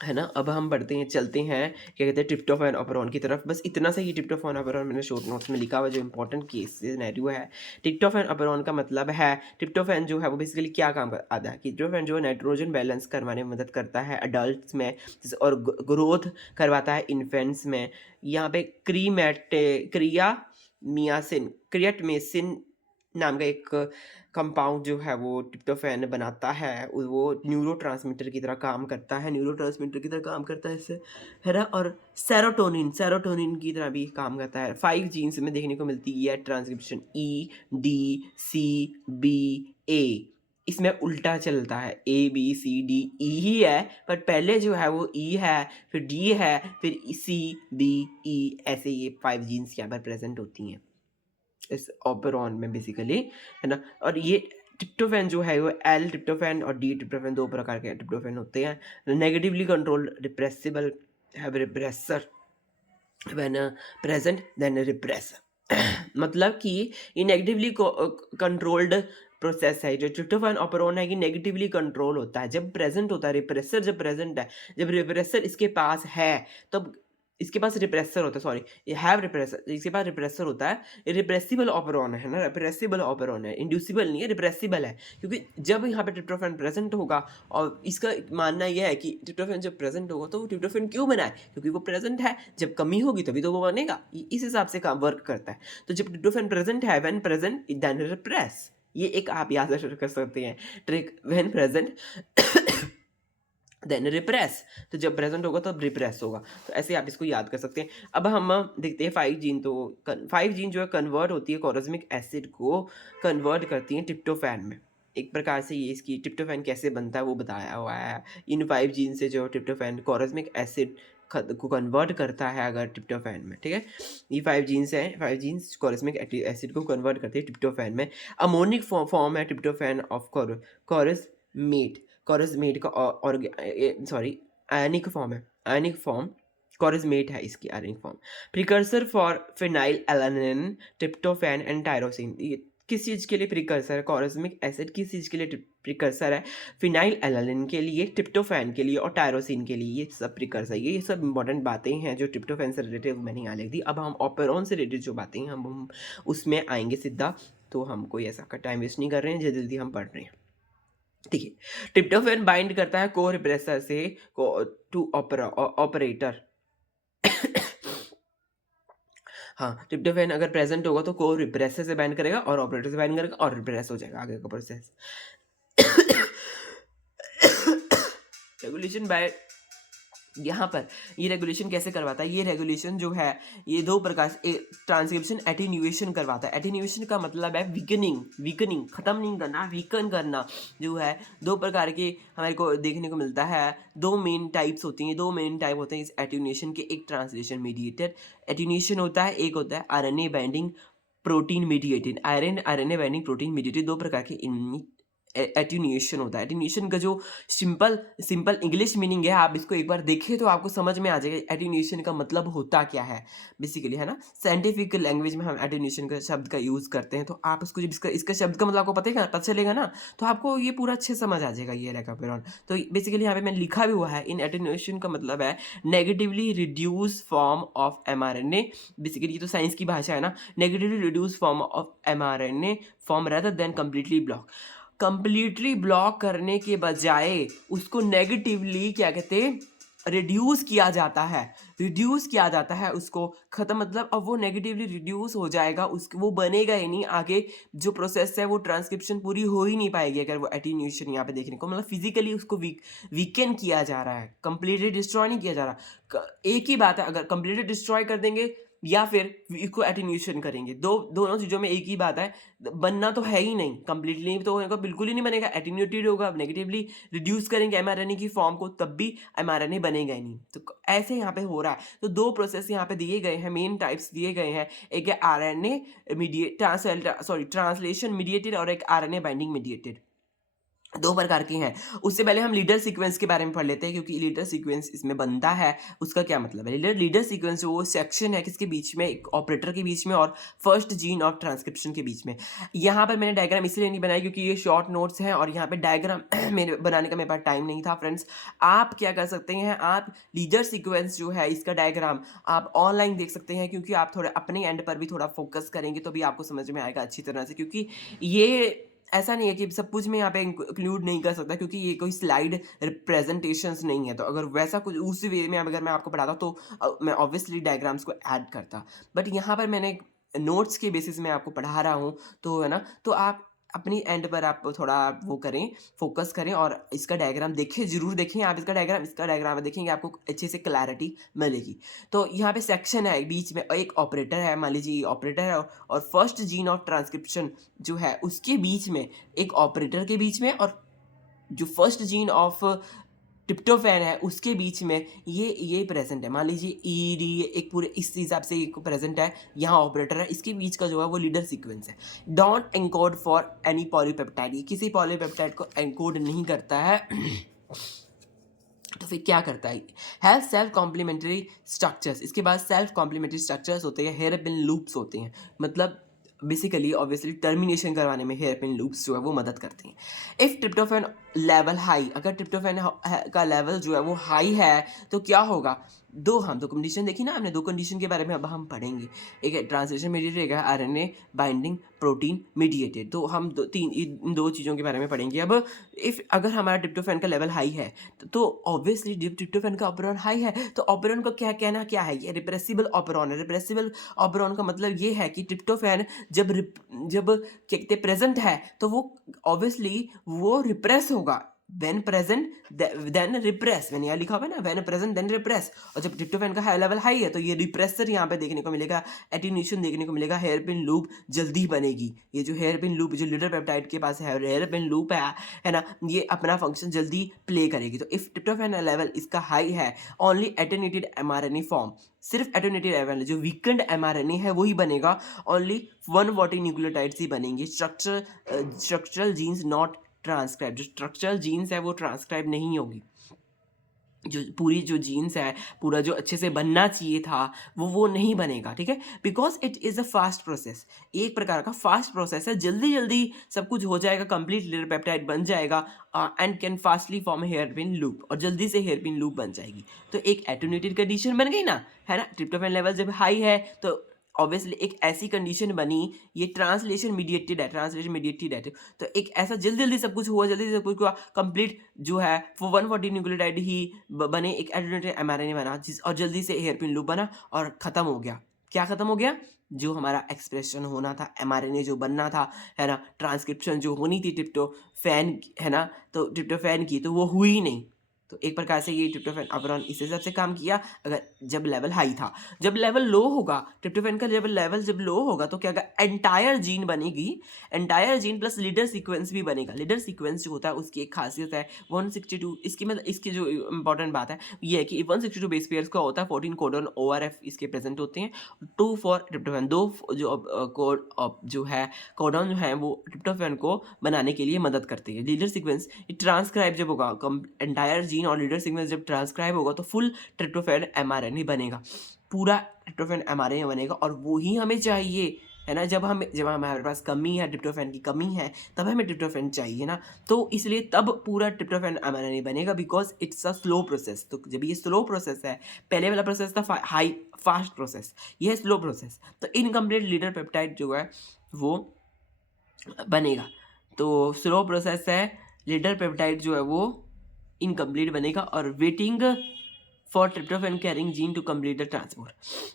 है ना। अब हम बढ़ते हैं, चलते हैं क्या कहते हैं ट्रिप्टोफैन ऑपेरॉन की तरफ। बस इतना सा ही ट्रिप्टोफैन ऑपेरॉन मैंने शॉर्ट नोट्स में लिखा हुआ जो इंपॉर्टेंट केस सिनेरियो है। ट्रिप्टोफैन ऑपेरॉन का मतलब है, ट्रिप्टोफैन जो है वो बेसिकली क्या काम आता है कि ट्रिप्टोफैन जो है नाइट्रोजन बैलेंस करवाने में मदद करता है अडल्ट में, और ग्रोथ करवाता है इन्फेंट्स में। यहाँ पे क्रियाटमेसिन नाम का एक कंपाउंड जो है वो ट्रिप्टोफैन बनाता है, वो न्यूरोट्रांसमीटर की तरह काम करता है, इससे, है ना। और सेरोटोनिन की तरह भी काम करता है। 5 जीन्स में देखने को मिलती है ट्रांसक्रिप्शन, EDCBA, इसमें उल्टा चलता है, ABCDE ही है, पर पहले जो है वो E है, फिर D है, फिर CBE, ऐसे ये 5 जीन्स यहाँ पर प्रेजेंट होती हैं इस ऑपेरॉन में बेसिकली, है ना। और ये ट्रिप्टोफैन जो है वो एल ट्रिप्टोफैन और डी ट्रिप्टोफैन, दो प्रकार के ट्रिप्टोफैन होते हैं। Negatively controlled repressible have repressor when present then repressor मतलब कि ये नेगेटिवली कंट्रोल्ड प्रोसेस है। जो ट्रिप्टोफैन ऑपेरॉन है कि नेगेटिवली कंट्रोल होता है जब प्रेजेंट होता है, रिप्रेसर जब प्रेजेंट है, जब रिप्रेसर इसके पास है तब इसके पास रिप्रेसर होता है, सॉरी ये हैव रिप्रेसर, इसके पास रिप्रेसर होता है। रिप्रेसिबल ऑपेरॉन है ना, रिप्रेसिबल ऑपेरॉन है, इंड्यूसिबल नहीं है, रिप्रेसिबल है, क्योंकि जब यहाँ पे ट्रिप्टोफैन प्रेजेंट होगा, और इसका मानना यह है कि ट्रिप्टोफैन जब प्रेजेंट होगा तो वो ट्रिप्टोफैन क्यों बना है, क्योंकि वो प्रेजेंट है, जब कमी होगी तभी तो वो बनेगा, इस हिसाब से काम वर्क करता है। तो जब ट्रिप्टोफैन प्रेजेंट है, व्हेन प्रेजेंट देन रिप्रेस, ये एक आप याद कर सकते हैं trick, when present then repress, तो जब प्रेजेंट होगा तब रिप्रेस होगा, तो ऐसे आप इसको याद कर सकते हैं। अब हम देखते हैं 5 जीन, तो 5 जीन जो है कन्वर्ट होती है कॉर्जमिक एसिड को कन्वर्ट करती है ट्रिप्टोफैन में। एक प्रकार से ये इसकी ट्रिप्टोफैन कैसे बनता है वो बताया हुआ है। इन 5 जीन से जो ट्रिप्टोफैन कॉर्जमिक एसिड को कन्वर्ट करता है अगर ट्रिप्टोफैन में, ठीक है। ये 5 जीन्स हैं, 5 जीन्स कॉर्जमिक एसिड को कन्वर्ट करते हैं ट्रिप्टोफैन में। अमोनिक फॉर्म है ट्रिप्टोफैन ऑफ कॉरसमेट का, और सॉरी आयनिक फॉर्म है, आयनिक फॉर्म कॉरसमेट है इसकी ionic form. Precursor for phenyl alanine, tryptophan and tyrosine, ये किस चीज़ के लिए प्रिकर्सर है, कॉरसमिक एसिड किस चीज़ के लिए प्रिकर्सर है, फिनाइल एलानिन के लिए, ट्रिप्टोफैन के लिए और टायरोसिन के लिए, ये सब प्रिकर्सर। ये सब इंपॉर्टेंट बातें हैं जो ट्रिप्टोफैन से रिलेटेड मैंने यहाँ लिख दी। अब हम ऑपेरॉन से रिलेटेड जो बातें हैं हम उसमें आएंगे सीधा, तो हम कोई ऐसा का टाइम वेस्ट नहीं कर रहे हैं, जल्दी जल्दी हम पढ़ रहे हैं। देखिए ट्रिप्टोफैन बाइंड करता है को रिप्रेसर से टू ऑपरेटर हाँ, ट्रिप्टोफैन अगर प्रेजेंट होगा तो को रिप्रेसर से बाइंड करेगा और ऑपरेटर से बाइंड करेगा और रिप्रेस हो जाएगा आगे का प्रोसेस। रेगुलेशन बाय, यहाँ पर ये रेगुलेशन कैसे करवाता है, ये रेगुलेशन जो है ये दो प्रकार से, ट्रांसक्रिप्शन एटीन्यूएशन करवाता है। एटीन्यूएशन का मतलब है वीकनिंग, खत्म नहीं करना, वीकन करना जो है। दो प्रकार के हमारे को देखने को मिलता है, दो मेन टाइप्स होती हैं, दो मेन टाइप होते हैं इस एटीन्यूएशन के। एक ट्रांसलेशन मीडिएटेड एटीन्यूएशन होता है, एक होता है RNA binding protein mediated, iron RNA binding protein mediated 2 प्रकार के एटीन्यूएशन होता है। एटीन्यूएशन का जो सिंपल सिंपल इंग्लिश मीनिंग है, आप इसको एक बार देखिए तो आपको समझ में आ जाएगा एटीन्यूएशन का मतलब होता क्या है बेसिकली, है ना। साइंटिफिक लैंग्वेज में हम एटीन्यूएशन का शब्द का यूज़ करते हैं, तो आप उसको जब इसका इसका शब्द का मतलब आपको पता चलेगा ना, तो आपको ये पूरा अच्छे समझ आ जाएगा ये लेक्सापेरॉन। तो बेसिकली यहाँ पे मैंने लिखा भी हुआ है, इन एटीन्यूएशन का मतलब है negatively reduce form of mRNA. Basically ये तो साइंस की भाषा है ना, negatively reduce form of mRNA form rather than completely block. Completely block करने के बजाय उसको नेगेटिवली क्या कहते हैं, रिड्यूस किया जाता है। रिड्यूस किया जाता है उसको, खत्म मतलब अब वो नेगेटिवली रिड्यूस हो जाएगा, उसको वो बनेगा ही नहीं आगे। जो प्रोसेस है वो ट्रांसक्रिप्शन पूरी हो ही नहीं पाएगी अगर वो एटीन्यूएशन यहाँ पे देखने को, मतलब फिजिकली उसको वीकेन किया जा रहा है, कंप्लीटली डिस्ट्रॉय नहीं किया जा रहा। एक ही बात है, अगर कंप्लीटली डिस्ट्रॉय कर देंगे या फिर इसको एटीन्यूएशन करेंगे, दोनों चीज़ों में एक ही बात है, बनना तो है ही नहीं कंप्लीटली, तो होगा बिल्कुल ही नहीं बनेगा, एटीन्यूएटेड होगा। नेगेटिवली रिड्यूस करेंगे एमआरएनए की फॉर्म को तब भी एमआरएनए बनेगा ही नहीं। तो ऐसे यहाँ पे हो रहा है। तो 2 प्रोसेस यहाँ पे दिए गए हैं, मेन टाइप्स दिए गए हैं, एक है आरएनए ट्रांसलेशन मीडिएटेड और एक आरएनए बाइंडिंग मीडिएटेड। 2 प्रकार की हैं। उससे पहले हम लीडर सीक्वेंस के बारे में पढ़ लेते हैं, क्योंकि लीडर सीक्वेंस इसमें बनता है। उसका क्या मतलब है? लीडर सीक्वेंस वो सेक्शन है किसके बीच में, एक ऑपरेटर के बीच में और फर्स्ट जीन ऑफ ट्रांसक्रिप्शन के बीच में। यहाँ पर मैंने डायग्राम इसलिए नहीं बनाई क्योंकि ये शॉर्ट नोट्स हैं और यहाँ पे डायग्राम मेरे बनाने का मेरे पास टाइम नहीं था फ्रेंड्स। आप क्या कर सकते हैं, आप लीडर सीक्वेंस जो है इसका डायग्राम आप ऑनलाइन देख सकते हैं, क्योंकि आप थोड़ा अपने एंड पर भी थोड़ा फोकस करेंगे तो भी आपको समझ में आएगा अच्छी तरह से। क्योंकि ये ऐसा नहीं है कि सब कुछ मैं यहाँ पे इंक्लूड नहीं कर सकता, क्योंकि ये कोई स्लाइड रिप्रेजेंटेशंस नहीं है। तो अगर वैसा कुछ उसी वे में अगर मैं आपको पढ़ाता तो मैं ऑब्वियसली डायग्राम्स को ऐड करता, बट यहाँ पर मैंने नोट्स के बेसिस में आपको पढ़ा रहा हूँ, तो है ना। तो आप अपनी एंड पर आप थोड़ा वो करें, फोकस करें और इसका डायग्राम देखें, जरूर देखें आप इसका डायग्राम देखेंगे आपको अच्छे से क्लैरिटी मिलेगी। तो यहाँ पे सेक्शन है, बीच में एक ऑपरेटर है, मान लीजिए ऑपरेटर है और फर्स्ट जीन ऑफ ट्रांसक्रिप्शन जो है उसके बीच में, एक ऑपरेटर के बीच में और जो फर्स्ट जीन ऑफ ट्रिप्टोफैन है उसके बीच में ये प्रेजेंट है। मान लीजिए ई डी एक पूरे इस हिसाब से एक प्रेजेंट है, यहाँ ऑपरेटर है, इसके बीच का जो है वो लीडर सीक्वेंस है। Don't encode for any polypeptide, ये किसी पॉलीपेप्टाइड को एनकोड नहीं करता है। तो फिर क्या करता है, हैव सेल्फ कॉम्प्लीमेंट्री स्ट्रक्चर्स। इसके बाद सेल्फ कॉम्प्लीमेंट्री स्ट्रक्चर्स होते हैं, हेयर पिन लूप्स होते हैं, मतलब बेसिकली ऑब्वियसली टर्मिनेशन करवाने में हेयर पिन लूप्स जो है वो मदद करते हैं। इफ ट्रिप्टोफैन लेवल हाई, अगर ट्रिप्टोफैन का लेवल जो है वो हाई है तो क्या होगा, हम दो कंडीशन देखी ना आपने, 2 कंडीशन के बारे में अब हम पढ़ेंगे। एक है ट्रांसलेशन मीडिएटेड, एक है आरएनए बाइंडिंग प्रोटीन मीडिएटेड। तो हम इन 2 चीज़ों के बारे में पढ़ेंगे। अब अगर हमारा ट्रिप्टोफैन का लेवल हाई है तो ऑब्वियसली जब ट्रिप्टोफैन का ऑपरेरॉन हाई है तो ऑपरेरॉन का क्या कहना क्या है, ये रिप्रेसिबल ऑपरेरॉन है। रिप्रेसिबल ऑपरेरॉन का मतलब ये है कि ट्रिप्टोफैन जब क्या कहते हैं प्रेजेंट है तो वो ऑब्वियसली वो रिप्रेस होगा। when present then repress, when यहाँ लिखा हुआ है ना when present then repress, और जब ट्रिप्टोफैन का लेवल हाई है तो ये रिप्रेसर यहाँ पे देखने को मिलेगा, एटीन्यूएशन देखने को मिलेगा, हेयर पिन लूप जल्दी बनेगी। ये जो हेयर पिन लूप जो लीडर पेप्टाइड के पास है हेयर पिन लूप है ना, ये अपना फंक्शन जल्दी प्ले करेगी। तो इफ ट्रिप्टोफैन लेवल इसका हाई है, ओनली एटेन्यूएटेड एमआरएनए फॉर्म, सिर्फ एटेन्यूएटेड एमआरएनए जो वीकेंड एमआरएनए है वही बनेगा, ओनली 140 न्यूक्लियोटाइड्स ही बनेंगे। स्ट्रक्चरल जीन्स नॉट ट्रांसक्राइब, जो स्ट्रक्चरल जीन्स है वो ट्रांसक्राइब नहीं होगी। जो जीन्स है पूरा जो अच्छे से बनना चाहिए था वो नहीं बनेगा, ठीक है। Because it is a fast process, एक प्रकार का फास्ट प्रोसेस है, जल्दी जल्दी सब कुछ हो जाएगा, कंप्लीट लीडर पेप्टाइड बन जाएगा and can fastly form hairpin loop, और जल्दी से हेयर पिन लूप बन जाएगी। तो एक एटेन्यूएटेड कंडीशन बन गई ना, है ना। ट्रिप्टोफैन लेवल जब हाई है तो ऑब्वियसली एक ऐसी कंडीशन बनी, ये ट्रांसलेशन मीडिएटेड है, तो एक ऐसा जल्दी जल्दी सब कुछ हुआ, जल्दी से सब कुछ हुआ, कंप्लीट जो है वो 140 न्यूक्लियोटाइड ही बने, एक एटेन्यूएटेड एमआरएनए बना और जल्दी से हेयर पिन लूप बना और ख़त्म हो गया। क्या ख़त्म हो गया, जो हमारा एक्सप्रेशन होना था, एमआरएनए जो बनना था, है ना, ट्रांसक्रिप्शन जो होनी थी ट्रिप्टोफैन, है ना, तो ट्रिप्टोफैन की, तो वो हुई नहीं। तो एक प्रकार से ये ट्रिप्टोफैन अबरॉन इस हिसाब से काम किया अगर जब लेवल हाई था। जब लेवल लो होगा, ट्रिप्टोफैन का लेवल जब लो होगा तो क्या होगा, एंटायर जीन बनेगी, entire gene plus leader sequence भी बनेगा। लीडर सीक्वेंस जो होता है उसकी एक खासियत है 162, इसकी मतलब इसकी जो इंपॉर्टेंट बात है ये है कि 162 बेस पेयर्स का होता है, 14 कोडॉन ORF इसके प्रेजेंट होते हैं, 2 फॉर ट्रिप्टोफैन, दो जो कोड जो है कोडॉन जो है वो ट्रिप्टोफैन को बनाने के लिए मदद करती है। लीडर सीक्वेंस ट्रांसक्राइब जब होगा, एंटायर जीन और लीडर सीक्वेंस जब ट्रांसक्राइब होगा तो फुल ट्रिप्टोफैन mRNA बनेगा, पूरा ट्रिप्टोफैन mRNA बनेगा, और वो ही हमें चाहिए, है ना। जब हमारे पास कमी है, ट्रिप्टोफैन की कमी है, तब हमें ट्रिप्टोफैन चाहिए ना, तो इसलिए तब पूरा ट्रिप्टोफैन mRNA बनेगा, because it's a slow process. तो जब ये स्लो प्रोसेस है, पहले वाला प्रोसेस था हाई फास्ट प्रोसेस, ये है स्लो प्रोसेस, तो इनकम्प्लीट लीडर पेप्टाइड जो है वो बनेगा। तो स्लो प्रोसेस है, लीडर पेप्टाइड जो है वो इनकम्प्लीट बनेगा, और waiting for tryptophan carrying gene to complete the transport,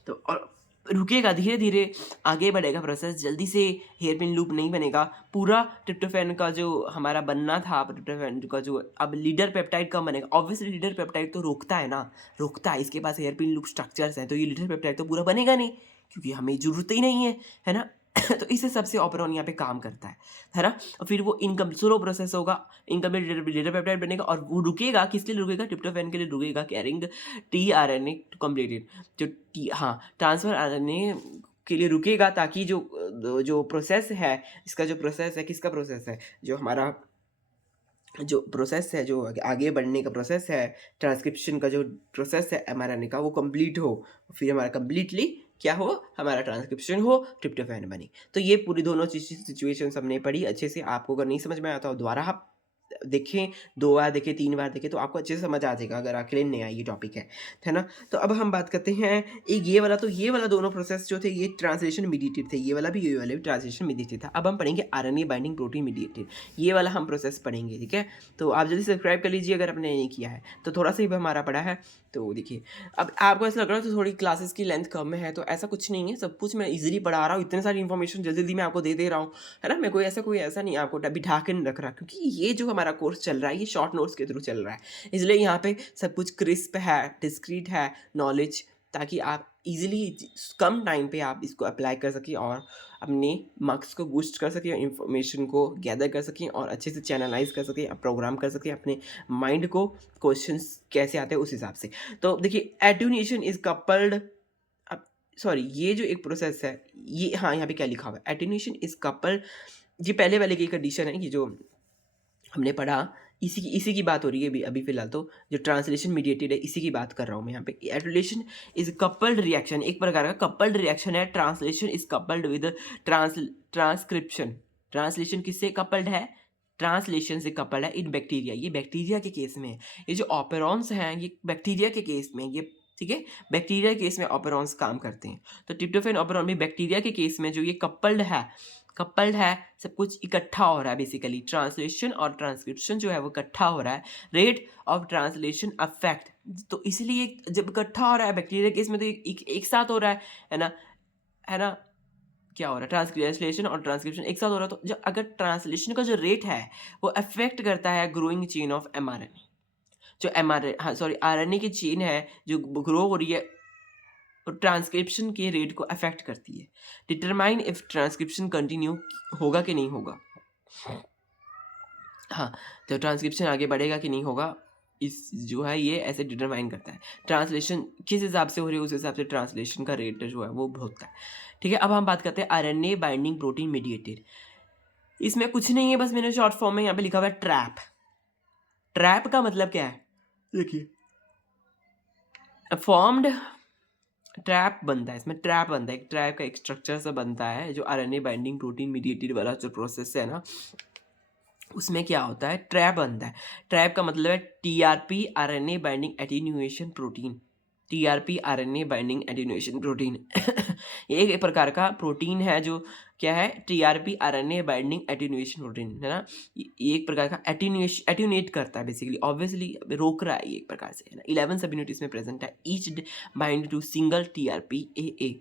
तो और रुकेगा, धीरे धीरे आगे बढ़ेगा प्रोसेस, जल्दी से हेयर पिन लूप नहीं बनेगा। पूरा ट्रिप्टोफैन का जो हमारा बनना था, ट्रिप्टोफैन का जो अब लीडर पेप्टाइड कब बनेगा, ऑब्वियसली लीडर पेप्टाइड तो रोकता है ना, रोकता है, इसके पास हेयर पिन लूप स्ट्रक्चर्स हैं, तो ये लीडर पेप्टाइड तो पूरा बनेगा नहीं, क्योंकि हमें जरूरत ही नहीं है ना। तो इस हिसाब से ऑपरॉन यहाँ पे काम करता है ना। और फिर वो इनकम स्लो प्रोसेस होगा, इनकम्प्लीट लीडर पेप्टाइड बनेगा, और वो रुकेगा, किसके लिए रुकेगा, ट्रिप्टोफैन के लिए रुकेगा, कैरिंग tRNA टू कंप्लीटेड, जो ट्रांसफर RNA के लिए रुकेगा, ताकि जो प्रोसेस है, इसका जो प्रोसेस है, किसका प्रोसेस है, जो हमारा जो प्रोसेस है, जो आगे बढ़ने का प्रोसेस है, ट्रांसक्रिप्शन का जो प्रोसेस है mRNA का, वो कंप्लीट हो, फिर हमारा कंप्लीटली क्या हो, हमारा ट्रांसक्रिप्शन हो, ट्रिप्टोफैन बने। तो ये पूरी दोनों सिचुएशन हमने पढ़ी अच्छे से। आपको अगर नहीं समझ में आता तो दोबारा आप देखें, 2 बार देखें, 3 बार देखें, तो आपको अच्छे से समझ आ जाएगा, अगर आपके लिए नया ये टॉपिक है ना। तो अब हम बात करते हैं एक ये वाला दोनों प्रोसेस जो थे ये ट्रांसलेशन मीडिएटेड थे, ये वाला भी ट्रांसलेशन मीडिएटेड था। अब हम पढ़ेंगे RNA बाइंडिंग प्रोटीन मीडिएटेड, ये वाला हम प्रोसेस पढ़ेंगे, ठीक है। तो आप जल्दी सब्सक्राइब कर लीजिए अगर आपने नहीं किया है, तो थोड़ा सा ही हमारा पढ़ा है। तो देखिए, अब आपको ऐसा लग रहा है तो थोड़ी क्लासेस की लेंथ कम है, तो ऐसा कुछ नहीं है, सब कुछ मैं इजीली पढ़ा रहा हूँ, इतनी सारी इन्फॉर्मेशन जल्दी जल्दी मैं आपको दे रहा हूँ, है ना। मैं कोई ऐसा नहीं आपको बिठा के नहीं रख रहा, क्योंकि ये जो हमारा कोर्स चल रहा है ये शॉर्ट नोट्स के थ्रू चल रहा है, इसलिए यहाँ पे सब कुछ क्रिस्प है, डिस्क्रीट है नॉलेज, ताकि आप इजीली कम टाइम पे आप इसको अप्लाई कर सकें और अपने मार्क्स को बूस्ट कर सकें, इंफॉर्मेशन को गैदर कर सकें और अच्छे से चैनलाइज कर सकें, प्रोग्राम कर सकें अपने माइंड को, क्वेश्चंस कैसे आते हैं उस हिसाब से। तो देखिए, एट्यूनेशन इज कपल्ड, सॉरी ये जो एक प्रोसेस है, ये यहाँ पे क्या लिखा हुआ है, एट्यूनेशन इज कपल्ड, ये पहले वाले की कंडीशन है, ये जो हमने पढ़ा इसी की बात हो रही है अभी फिलहाल, तो जो ट्रांसलेशन मीडिएटेड है इसी की बात कर रहा हूँ मैं यहाँ पे। एट्यूलेशन इज कपल्ड रिएक्शन, एक प्रकार का कपल्ड रिएक्शन है। Translation is coupled with transcription, translation किससे कपल्ड है, ट्रांसलेशन से कपल्ड है इन बैक्टीरिया, ये बैक्टीरिया के केस में है। ये जो ऑपेरॉन्स हैं ये बैक्टीरिया के केस में, ये ठीक है, बैक्टीरिया के केस में ऑपेरॉन्स काम करते हैं। तो ट्रिप्टोफैन ऑपेरॉन भी बैक्टीरिया के केस में जो ये कपल्ड है, सब कुछ इकट्ठा हो रहा है बेसिकली, ट्रांसलेशन और ट्रांसक्रिप्शन जो है वो इकट्ठा हो रहा है, रेट ऑफ ट्रांसलेशन अफेक्ट, तो इसलिए जब इकट्ठा हो रहा है बैक्टीरिया केस में तो एक साथ हो रहा है ना, क्या हो रहा है, ट्रांसलेशन और ट्रांसक्रिप्शन एक साथ हो रहा है। तो जब अगर ट्रांसलेशन का जो रेट है वो अफेक्ट करता है ग्रोइंग चेन ऑफ mRNA, जो RNA की चेन है जो ग्रो हो रही है, तो ट्रांसक्रिप्शन के रेट को अफेक्ट करती है। डिटरमाइन इफ ट्रांसक्रिप्शन कंटिन्यू होगा कि नहीं होगा, तो ट्रांसक्रिप्शन आगे बढ़ेगा कि नहीं होगा, इस जो है ये ऐसे डिटरमाइन करता है। ट्रांसलेशन किस हिसाब से हो रही है उस हिसाब से ट्रांसलेशन का रेट जो है वो होता है, ठीक है। अब हम बात करते हैं RNA बाइंडिंग प्रोटीन मीडिएटेड, इसमें कुछ नहीं है, बस मैंने शॉर्ट फॉर्म में यहाँ पे लिखा हुआ है ट्रैप। ट्रैप का मतलब क्या है, देखिए, फॉर्म्ड ट्रैप बनता है, इसमें ट्रैप बनता है, एक ट्रैप का एक स्ट्रक्चर सा बनता है, जो RNA बाइंडिंग प्रोटीन मीडिएटेड वाला जो प्रोसेस है ना, उसमें क्या होता है, ट्रैप बनता है। ट्रैप का मतलब है TRP RNA binding attenuation protein, TRP RNA binding attenuation protein ये एक प्रकार का प्रोटीन है जो क्या है, TRP RNA binding attenuation protein, है ना। ये एक प्रकार का एटीन्यूएट करता है बेसिकली, ऑब्वियसली रोक रहा है ये एक प्रकार से, है ना। 11 सब यूनिट इसमें प्रेजेंट है, each bind to single TRPAA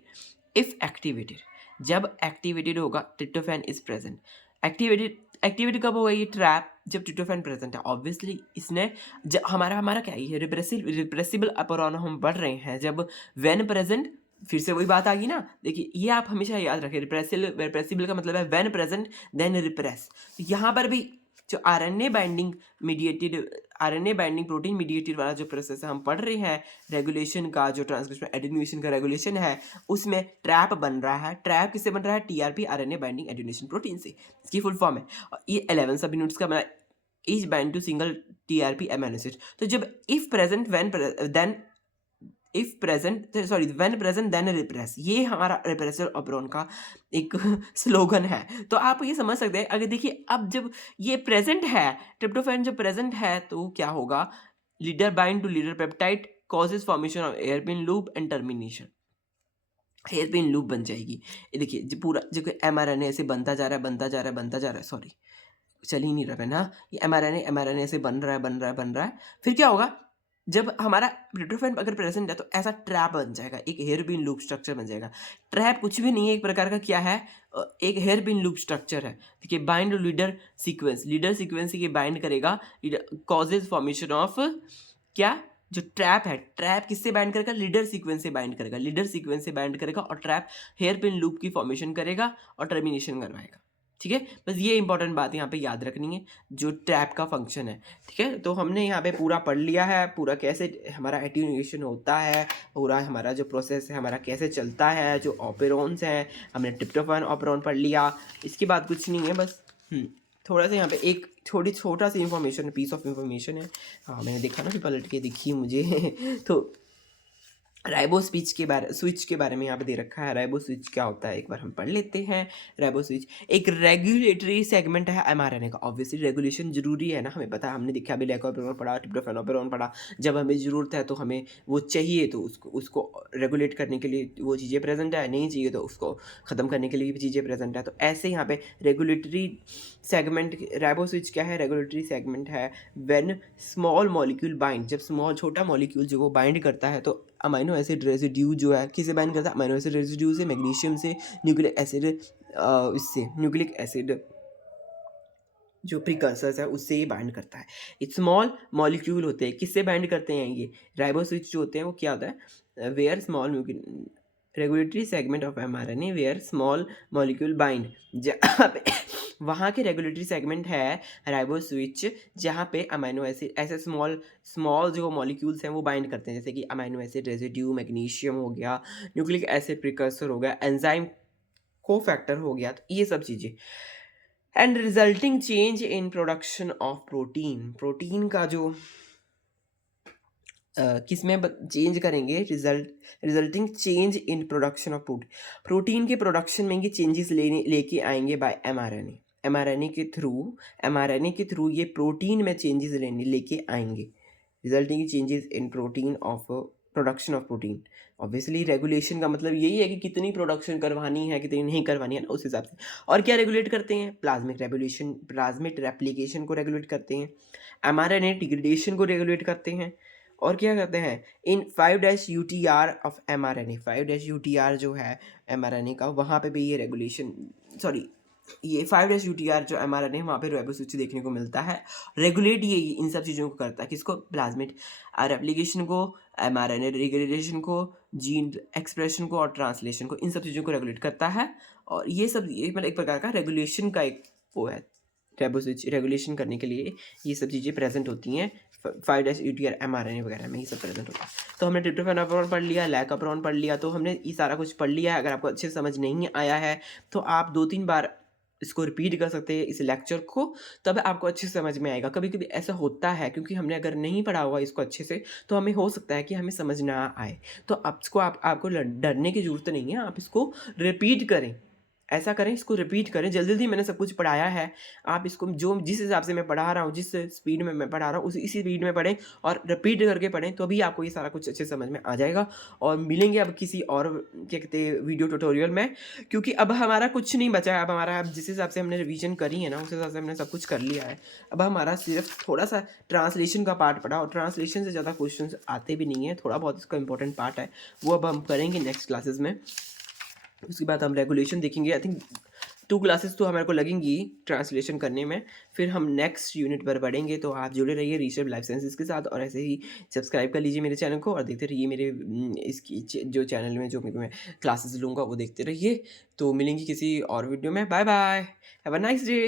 if activated, जब एक्टिवेटेड होगा tryptophan is present. Activated activity कब होगा ये ट्रैप, जब ट्रिप्टोफैन प्रेजेंट है। ऑब्वियसली इसने हमारा हमारा क्या है, ये रिप्रेसिबल अपरॉन हम पढ़ रहे हैं जब व्हेन प्रेजेंट, फिर से वही बात आ गई ना। देखिए ये आप हमेशा याद रखें, रिप्रेसिबल का मतलब है व्हेन प्रेजेंट देन रिप्रेस। यहाँ पर भी जो RNA binding mediated, RNA binding protein mediated वाला जो प्रोसेस है हम पढ़ रहे हैं, रेगुलेशन का, जो ट्रांसक्रिप्शन एटेन्यूएशन का रेगुलेशन है, उसमें ट्रैप बन रहा है। ट्रैप किससे बन रहा है, TRP, RNA binding attenuation protein से, इसकी फुल फॉर्म है। और ये 11 सब यूनिट्स का बना, each bind to single TRP amino acid. तो जब if present when then, if present sorry when present then repress, ये हमारा रिप्रेसर ऑपरेशन का एक स्लोगन है। तो आप ये समझ सकते हैं, अगर देखिए अब जब ये प्रेजेंट है, ट्रिप्टोफैन जब प्रेजेंट है तो क्या होगा, leader bind to leader peptide causes formation of hairpin loop and termination, hairpin loop बन जाएगी। ये देखिए जो पूरा जो एमआरएनए ऐसे बनता जा रहा है, बनता जा रहा है, बनता जा रहा है, सॉरी चल ही नहीं रहा है ना, ये एमआरएनए ऐसे बन रहा है, बन रहा है, बन रहा है। फिर क्या होगा, जब हमारा ट्रिप्टोफैन अगर प्रेजेंट है तो ऐसा ट्रैप बन जाएगा, एक हेयरपिन लूप स्ट्रक्चर बन जाएगा। ट्रैप कुछ भी नहीं है, एक प्रकार का क्या है, एक हेयरपिन लूप स्ट्रक्चर है। देखिए bind leader sequence, leader sequence ये बाइंड करेगा, कॉजेज फॉर्मेशन ऑफ क्या, जो ट्रैप है, ट्रैप किससे बाइंड करेगा, लीडर सीक्वेंस से बाइंड करेगा, लीडर सीक्वेंस से बाइंड करेगा और ट्रैप हेयरपिन लूप की फॉर्मेशन करेगा और टर्मिनेशन करवाएगा। ठीक है, बस ये इंपॉर्टेंट बात यहाँ पे याद रखनी है, जो ट्रैप का फंक्शन है। ठीक है, तो हमने यहाँ पे पूरा पढ़ लिया है, पूरा कैसे हमारा एट्यूनेशन होता है, पूरा हमारा जो प्रोसेस है हमारा कैसे चलता है, जो ऑपेरॉन्स हैं, हमने ट्रिप्टोफैन ऑपेरॉन पढ़ लिया। इसके बाद कुछ नहीं है, बस थोड़ा सा यहाँ पे एक छोटा सा इन्फॉर्मेशन, पीस ऑफ इन्फॉर्मेशन है। हाँ मैंने देखा ना कि पलट के दिखी मुझे तो राइबो स्विच के बारे में यहाँ पे दे रखा है। राइबो स्विच क्या होता है एक बार हम पढ़ लेते हैं। राइबो स्विच एक रेगुलेटरी सेगमेंट है एमआरएनए का। ऑब्वियसली रेगुलेशन जरूरी है ना, हमें पता है, हमने देखा अभी लैकोपेरोन पढ़ा, ट्रिप्टोफैनोपेरोन पढ़ा। जब हमें ज़रूरत है तो हमें वो चाहिए, तो उसको रेगुलेट करने के लिए वो चीज़ें प्रेजेंट है, नहीं चाहिए तो उसको ख़त्म करने के लिए भी चीज़ें प्रेजेंट है। तो ऐसे यहाँ पे रेगुलेटरी सेगमेंट, राइबो स्विच क्या है, रेगुलेटरी सेगमेंट है। व्हेन स्मॉल मॉलिक्यूल बाइंड, जब छोटा मॉलिक्यूल जो वो बाइंड करता है तो अमाइनो एसिड रेजिड्यू जो है किसे बाइंड करता है, अमाइनो एसिड रेजिड्यू से, मैग्नीशियम से, न्यूक्लिक एसिड, इससे न्यूक्लिक एसिड जो प्रिकर्सर्स है उससे ये बाइंड करता है। ये स्मॉल मॉलिक्यूल होते हैं, किससे बाइंड करते हैं ये राइबोस्विच जो होते हैं, वो क्या होता है, where small regulatory segment of mRNA where small molecule bind, जहाँ पे वहाँ के रेगुलेटरी सेगमेंट है राइबोस्विच, जहाँ पे अमाइनो एसिड ऐसे स्मॉल जो मॉलिक्यूल्स हैं वो बाइंड करते हैं, जैसे कि अमाइनो एसिड रेजिड्यू, मैग्नीशियम हो गया, न्यूक्लिक एसिड प्रिकर्सर हो गया, एंजाइम कोफैक्टर हो गया, तो ये सब चीज़ें। And resulting change in production of protein, protein का जो किस में चेंज करेंगे, resulting change in production of protein, protein के प्रोडक्शन में ये चेंजेस लेके आएंगे बाय एमआरएनए, एमआरएनए के थ्रू ये प्रोटीन में चेंजेस लेके आएंगे, resulting changes in protein of production of protein. Obviously regulation का मतलब यही है कि कितनी प्रोडक्शन करवानी है, कितनी नहीं करवानी है ना, उस हिसाब से। और क्या रेगुलेट करते हैं, प्लाज्मिक रेप्लिकेशन को रेगुलेट करते हैं, एमआरएनए डिग्रेडेशन को रेगुलेट करते हैं, और क्या करते हैं, इन 5' ऑफ एमआरएनए, 5' जो है एमआरएनए का, वहाँ पे भी ये रेगुलेशन, सॉरी ये 5' जो एमआरएनए वहाँ पे राइबोस्विच देखने को मिलता है। रेगुलेट ये इन सब चीज़ों को करता है, किसको, प्लाज्मिड रेप्लिकेशन को, एमआरएनए डिग्रेडेशन को, जीन एक्सप्रेशन को और ट्रांसलेशन को, इन सब चीज़ों को रेगुलेट करता है। और ये सब ये मतलब एक प्रकार का रेगुलेशन का एक वो है, राइबोस्विच रेगुलेशन करने के लिए ये सब चीज़ें प्रेजेंट होती हैं 5' एमआरएनए वगैरह में, ये सब प्रेजेंट होता है। तो हमने ट्रिप्टोफैन ऑपेरॉन पढ़ लिया, लैकोपेरोन पढ़ लिया, तो हमने ये सारा कुछ पढ़ लिया है। अगर आपको अच्छे से समझ नहीं आया है तो आप 2-3 बार इसको रिपीट कर सकते हैं, इस लेक्चर को, तब आपको अच्छे से समझ में आएगा। कभी कभी ऐसा होता है क्योंकि हमने अगर नहीं पढ़ा हुआ इसको अच्छे से, तो हमें हो सकता है कि हमें समझ ना आए। तो आपको डरने की ज़रूरत नहीं है, आप इसको रिपीट करें, ऐसा करें, इसको रिपीट करें। जल्दी जल्दी मैंने सब कुछ पढ़ाया है, आप इसको जो जिस हिसाब से मैं पढ़ा रहा हूँ, जिस स्पीड में मैं पढ़ा रहा हूँ इसी स्पीड में पढ़ें और रिपीट करके पढ़ें, तो अभी आपको ये सारा कुछ अच्छे समझ में आ जाएगा। और मिलेंगे अब किसी और क्या कहते हैं वीडियो ट्यूटोरियल में, क्योंकि अब हमारा कुछ नहीं बचा है। अब हमारा जिस हिसाब से हमने रिवीजन करी है ना, उस हिसाब से हमने सब कुछ कर लिया है। अब हमारा सिर्फ थोड़ा सा ट्रांसलेशन का पार्ट पड़ा, और ट्रांसलेशन से ज़्यादा क्वेश्चन आते भी नहीं है, थोड़ा बहुत इसका इंपॉर्टेंट पार्ट है, वो अब हम करेंगे नेक्स्ट क्लासेस में। उसके बाद हम रेगुलेशन देखेंगे। आई थिंक 2 क्लासेस तो हमारे को लगेंगी ट्रांसलेशन करने में, फिर हम नेक्स्ट यूनिट पर बढ़ेंगे। तो आप जुड़े रहिए ऋषभ लाइफ साइंसेज़ के साथ और ऐसे ही सब्सक्राइब कर लीजिए मेरे चैनल को और देखते रहिए मेरे इसकी जो चैनल में जो मैं क्लासेस लूँगा वो देखते रहिए। तो मिलेंगे किसी और वीडियो में। Bye bye, have a nice day.